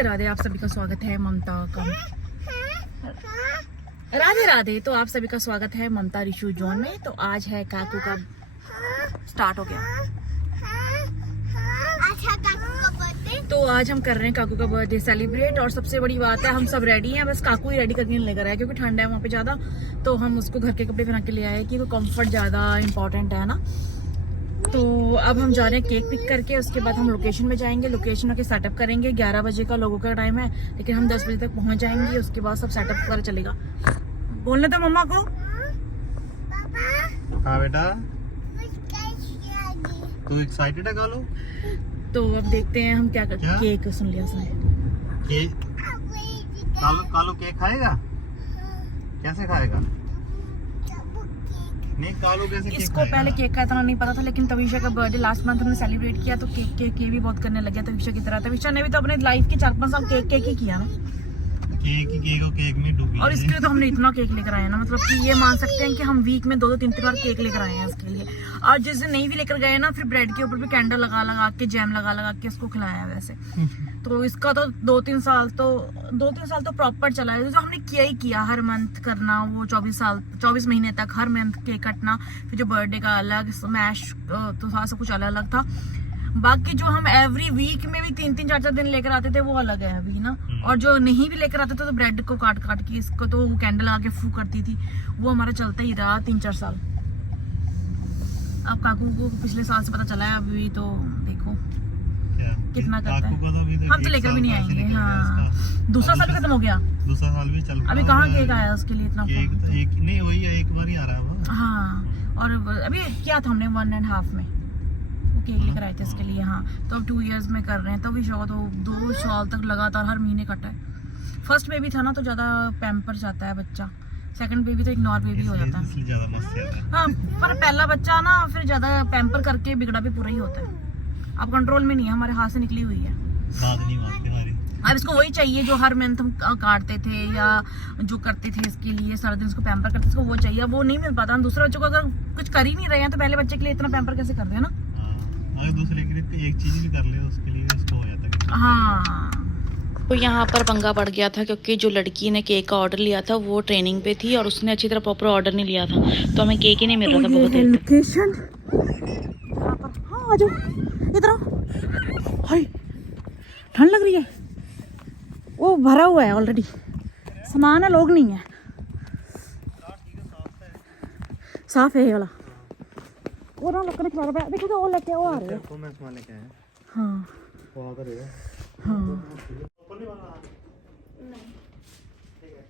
राधे राधे, आप सभी का स्वागत है ममता का। राधे राधे। तो आप सभी का स्वागत है ममता रिशु जोन में। तो आज है काकू का स्टार्ट हो गया। तो आज हम कर रहे हैं काकू का बर्थडे सेलिब्रेट। और सबसे बड़ी बात है, हम सब रेडी हैं, बस काकू ही रेडी करके नहीं लेकर आए क्योंकि ठंड है वहाँ पे ज़्यादा। तो हम उसको घर के कपड़े पहना के ले आए कि वो कंफर्ट ज़्यादा इंपॉर्टेंट है ना। तो अब हम जा रहे हैं केक पिक करके, उसके बाद हम लोकेशन में जाएंगे, लोकेशन के सेटअप करेंगे। 11 बजे का लोगों का टाइम है, लेकिन हम 10 बजे तक पहुंच जाएंगे। उसके बाद सब सेटअप वगैरह चलेगा। बोलने तो मम्मा को। हाँ बेटा, तू एक्साइटेड है कालू? तो अब देखते हैं हम क्या करते हैं। केक सुन लिया उसने। कालू केक खाएगा? कैसे खाएगा? नहीं, कालू कैसे केक इसको खाएगा? पहले केक का इतना नहीं पता था, लेकिन तविशा का बर्थडे लास्ट मंथ हमने सेलिब्रेट किया तो केक भी बहुत करने लग गया तविशा की तरह। तविशा ने भी तो अपने लाइफ के 4-5 साल केक ही किया ना। केक में डूबी और इसके लिए तो हमने इतना केक लेकर आए ना, मतलब कि ये मान सकते हैं कि हम वीक में 2-3 बार केक लेकर आए हैं इसके लिए। और जिस दिन नहीं भी लेकर गए ना, फिर ब्रेड के ऊपर भी कैंडल लगा के, जैम लगा के इसको खिलाया वैसे। तो इसका तो 2-3 साल तो प्रॉपर चला है। तो हमने किया ही किया, हर मंथ करना, वो 24 महीने तक हर मंथ केक कटना। फिर जो बर्थडे का अलग स्मैश तो था, सब कुछ अलग अलग था। बाकी जो हम एवरी वीक में भी 3-3, 4-4 दिन लेकर आते थे वो अलग है अभी ना। और जो नहीं भी लेकर आते थे तो ब्रेड को काट के इसको तो कैंडल आके फू करती थी, वो हमारा चलता ही रहा 3-4 साल। अब काकू को पिछले साल से पता चला है, अभी तो देखो कितना करता है। हम तो लेकर भी नहीं आएंगे। हाँ, दूसरा साल भी खत्म हो गया, दूसरा साल भी चल। अभी कहाँ केक आया उसके लिए इतना? एक नहीं, वही है, एक बार ही आ रहा है वो। हाँ, और अभी किया था हमने 1.5 में केक लेकर आए थे इसके लिए। हाँ, तो अब 2 इयर्स में कर रहे हैं। तो भी शो तो 2 साल तक लगातार हर महीने कटा है। फर्स्ट बेबी था ना तो ज्यादा पैम्पर जाता है बच्चा, सेकंड बेबी तो इग्नोर बेबी हो जाता है। ज्यादा मस्त है। हाँ, पर पहला बच्चा ना फिर ज्यादा पैम्पर करके बिगड़ा भी पूरा ही होता है। अब कंट्रोल में नहीं है, हमारे हाथ से निकली हुई है। बात नहीं मानती हमारी। अब इसको वही चाहिए जो हर मंथ हम काटते थे या जो करते थे इसके लिए, सारा दिन इसको पैम्पर करते, इसको वो चाहिए। वो नहीं मिल पाता। हम दूसरे बच्चों को अगर कुछ कर ही नहीं रहे हैं तो पहले बच्चे के लिए इतना पैम्पर कैसे कर रहे हैं ना। अगर दूसरे के लिए एक चीज भी कर ले उसके लिए उसको हो जाता है। हाँ, तो यहाँ पर पंगा पड़ गया था क्योंकि जो लड़की ने केक का ऑर्डर लिया था वो ट्रेनिंग पे थी और उसने अच्छी तरह प्रॉपर ऑर्डर नहीं लिया था, तो हमें केक ही नहीं मिल रहा था बहुत देर तक। लोकेशन यहाँ पर। हाँ, आ जाओ इधर। हाय, ठंड लग रही है। वो भरा हुआ है ऑलरेडी, सामान है, लोग नहीं है। साफ है ये वाला। वो ना लोग ने खिला रहा है, देखो तो वो लेके वो आ रहे हैं। मैं सामान लेके आया। हाँ वो आ रहे हैं। हाँ,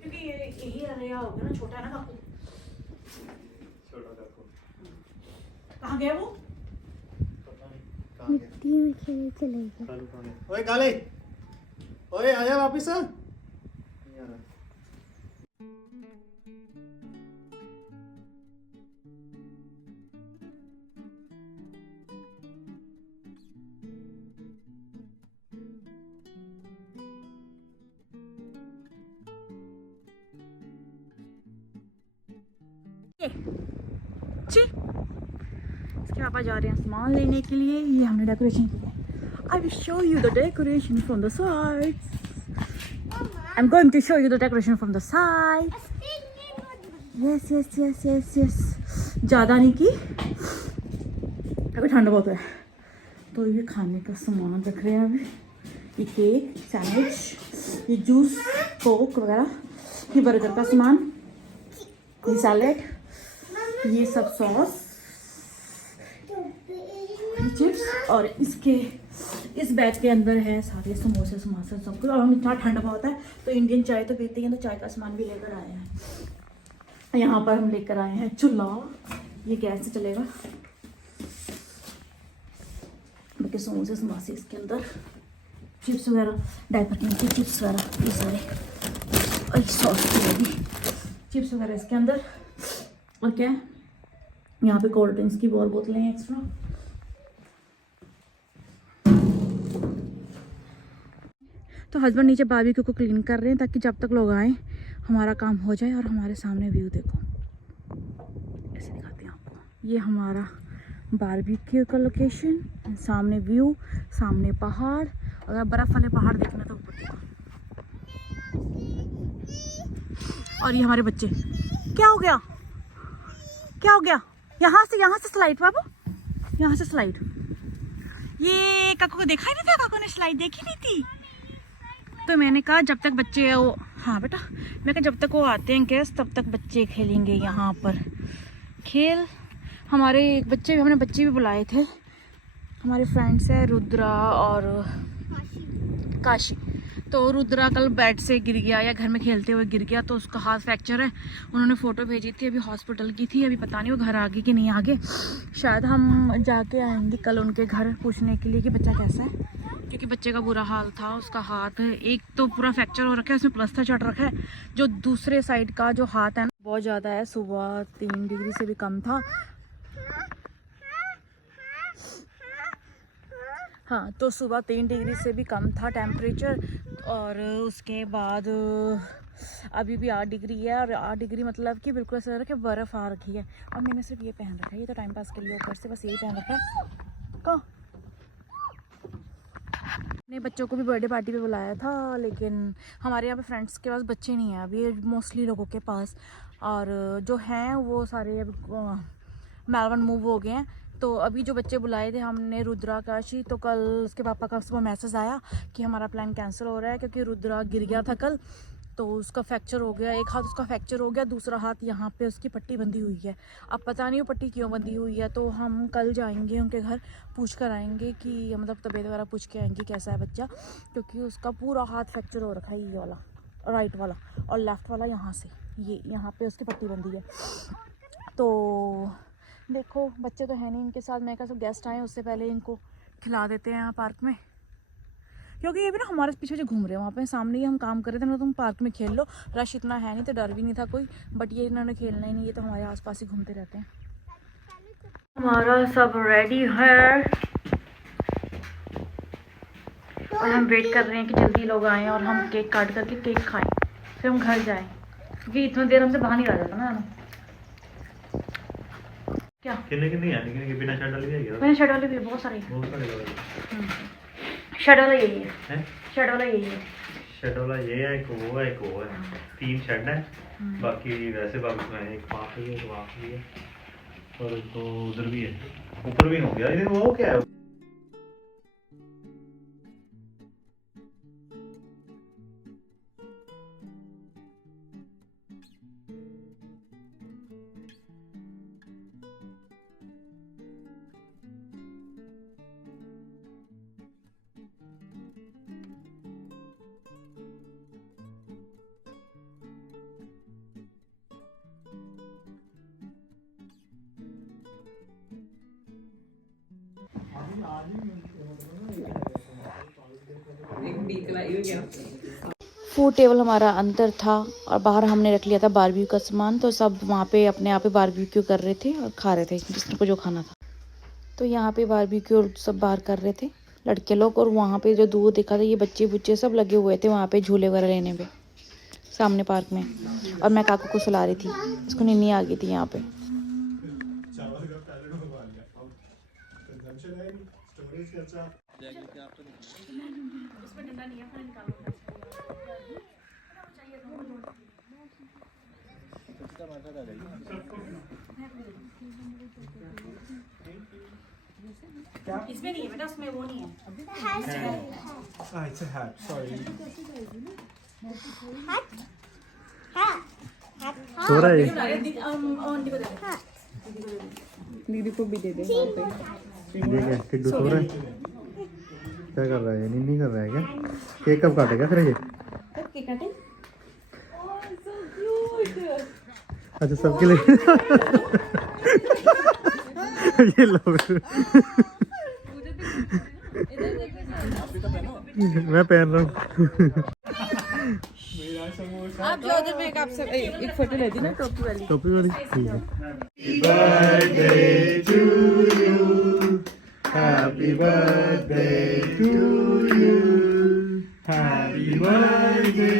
क्योंकि ये यही एरिया हो गया ना, छोटा है ना काकू। छोटा काकू कहाँ गया वो? मिट्टी में खेलने चले गए। कालू कौन है? ओए काले, ओए आजा वापस आ। नहीं आ रहा। इसके पापा जा रहे हैं सामान लेने के लिए। ये हमने डेकोरेशन की है। I will show you the decoration from the sides. I'm going to show you the decoration from the side. Yes. ज़्यादा नहीं की, अभी ठंड बहुत है। तो ये खाने का सामान रख रहे हैं अभी। ये केक, सैंडविच, ये जूस, कोक वगैरह, ये बर्गर का सामान, ये सैलेड, ये सब सॉस, चिप्स, और इस बैग के अंदर है सारे समोसे सब कुछ। और हम इतना ठंडा होता है तो इंडियन चाय तो पीते हैं, तो चाय का सामान भी लेकर आए हैं। यहाँ पर हम लेकर आए हैं चूल्हा, ये गैस से चलेगा। बाकी समोसे इसके अंदर, चिप्स वगैरह, डायपर के चिप्स वगैरह, ये सारे सॉस चिप्स वगैरह इसके अंदर। और क्या है, यहाँ पे कोल्ड ड्रिंक्स की और बोतलें हैं एक्स्ट्रा। तो हस्बैंड नीचे बारबेक्यू को क्लीन कर रहे हैं ताकि जब तक लोग आए हमारा काम हो जाए। और हमारे सामने व्यू देखो, ऐसे दिखाते हैं आपको। ये हमारा बारबेक्यू का लोकेशन, सामने व्यू, सामने पहाड़। अगर बर्फ़ वाले पहाड़ देखना तो ऊपर देखो। और ये हमारे बच्चे। क्या हो गया, क्या हो गया? यहाँ से स्लाइड बाबू, यहाँ से स्लाइड। ये काकू को देखा ही नहीं था, काकू ने स्लाइड देखी नहीं थी। तो मैंने कहा जब तक बच्चे वो, हाँ बेटा, मैं कहा जब तक वो आते हैं गेस्ट तब तक बच्चे खेलेंगे यहाँ पर खेल। हमारे बच्चे, हमने बच्चे भी बुलाए थे, हमारे फ्रेंड्स हैं रुद्रा और काशी। तो रुद्रा कल बेड से गिर गया या घर में खेलते हुए गिर गया, तो उसका हाथ फ्रैक्चर है। उन्होंने फ़ोटो भेजी थी, अभी हॉस्पिटल की थी, अभी पता नहीं वो घर आ गई कि नहीं आ गए। शायद हम जाके आएंगे कल उनके घर पूछने के लिए कि बच्चा कैसा है, क्योंकि बच्चे का बुरा हाल था। उसका हाथ एक तो पूरा फ्रैक्चर हो रखा है, उसमें प्लास्टर चढ़ रखा है। जो दूसरे साइड का जो हाथ है ना बहुत ज़्यादा है, सुबह 3 डिग्री से भी कम था। हाँ, तो सुबह 3 डिग्री से भी कम था टेम्परेचर। और उसके बाद अभी भी 8 डिग्री है, और 8 डिग्री मतलब कि बिल्कुल ऐसा लग रहा है कि बर्फ़ आ रखी है। और मैंने सिर्फ ये पहन रखा है, ये तो टाइम पास के लिए ऊपर से बस यही पहन रखा है। कहाँ अपने बच्चों को भी बर्थडे पार्टी पे बुलाया था, लेकिन हमारे यहाँ पे फ्रेंड्स के पास बच्चे नहीं हैं अभी, मोस्टली लोगों के पास। और जो हैं वो सारे अभी मेलबर्न मूव हो गए हैं। तो अभी जो बच्चे बुलाए थे हमने, रुद्रा, काशी, तो कल उसके पापा का सुबह मैसेज आया कि हमारा प्लान कैंसिल हो रहा है, क्योंकि रुद्रा गिर गया था कल, तो उसका फ्रैक्चर हो गया। एक हाथ उसका फ्रैक्चर हो गया, दूसरा हाथ यहाँ पे उसकी पट्टी बंधी हुई है। अब पता नहीं वो पट्टी क्यों बंधी हुई है। तो हम कल जाएंगे उनके घर, पूछ कर आएंगे कि मतलब तबीयत वगैरह पूछ के आएंगे कैसा है बच्चा, क्योंकि उसका पूरा हाथ फ्रैक्चर हो रखा है, ये वाला राइट वाला, और लेफ़्ट वाला यहाँ से, ये यहाँ पे उसकी पट्टी बंधी है। तो देखो बच्चे तो है नहीं इनके साथ, मैं कहा सब गेस्ट आए उससे पहले इनको खिला देते हैं यहाँ पार्क में, क्योंकि ये भी ना हमारे पीछे जो घूम रहे हैं वहाँ पे सामने ही हम काम कर रहे थे। मतलब तुम पार्क में खेल लो, रश इतना है नहीं तो डर भी नहीं था कोई, बट ये इन्होंने खेलना ही नहीं, ये तो हमारे आसपास ही घूमते रहते हैं। हमारा सब रेडी है और हम वेट कर रहे हैं कि जल्दी लोग आएँ और हम केक काट करके केक खाएं, फिर हम घर जाएं, क्योंकि इतनी देर हमसे बाहर नहीं रह जाता ना। क्या कितने यानी बिना शर्ट वाली भी है? मैंने शर्ट वाले भी बहुत सारे शर्ट वाला यही है, शर्ट वाला यही है, शर्ट वाला ये है, एक वो है, एक वो है, 3 शर्ट है। बाकी वैसे बाबू का है, एक वहाँ पे है, एक वहाँ पे है, और तो उधर भी है, ऊपर भी हो गया। ये वो क्या है? फूड टेबल हमारा अंदर था और बाहर हमने रख लिया था बारबेक्यू का सामान। तो सब वहाँ पे अपने आप ही बारबेक्यू कर रहे थे और खा रहे थे जिसको जो खाना था। तो यहाँ पे बारबेक्यू सब बाहर कर रहे थे लड़के लोग, और वहाँ पे जो दूर दिखा था ये बच्चे बुच्चे सब लगे हुए थे वहाँ पे झूले वगैरह लेने पे सामने पार्क में। और मैं काकू को सुला रही थी, इसको नींद आ गई थी यहाँ पे। इसमें नहीं है बेटा, उसमें वो नहीं है। It's a hat, sorry. सो रहा है दीदी को भी दे दे। किड्डू सो रहा है, क्या कर रहा है? नहीं कर रहा है क्या? केक कब काटेगा फिर ये? केक काटे? अच्छा सबके लिए ये लोग मैं पहन रहा हूँ। आप जो उधर में आपसे एक फोटो लेती ना टोपी वाली ठीक है। Birthday to you, happy birthday to you, happy birthday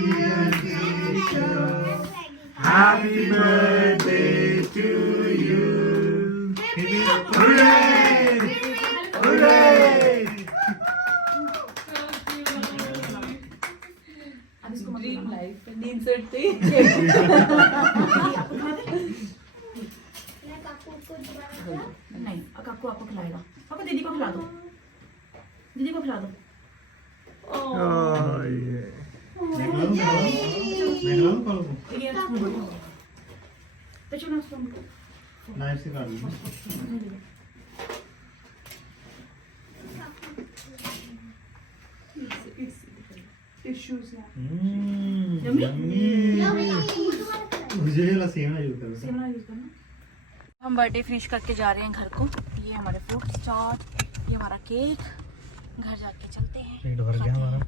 dear teacher, happy birthday to you, hurray hurray. अब इसको ड्रीम लाइफ नींद से उठते ही आपको खिला दे? नहीं काकू आपको खिलाएगा। पापा दीदी को खिला दो, दीदी को खिला दो। ये तो चलो उसको नाइफ से काट लो। मुझे वाला सेम यूज करो। सेम यूज करना। हम बर्थडे फिनिश करके जा रहे हैं घर को। ये हमारे फ्रूट चाट, ये हमारा केक। घर जाके चलते हैं। पेट भर गया हमारा।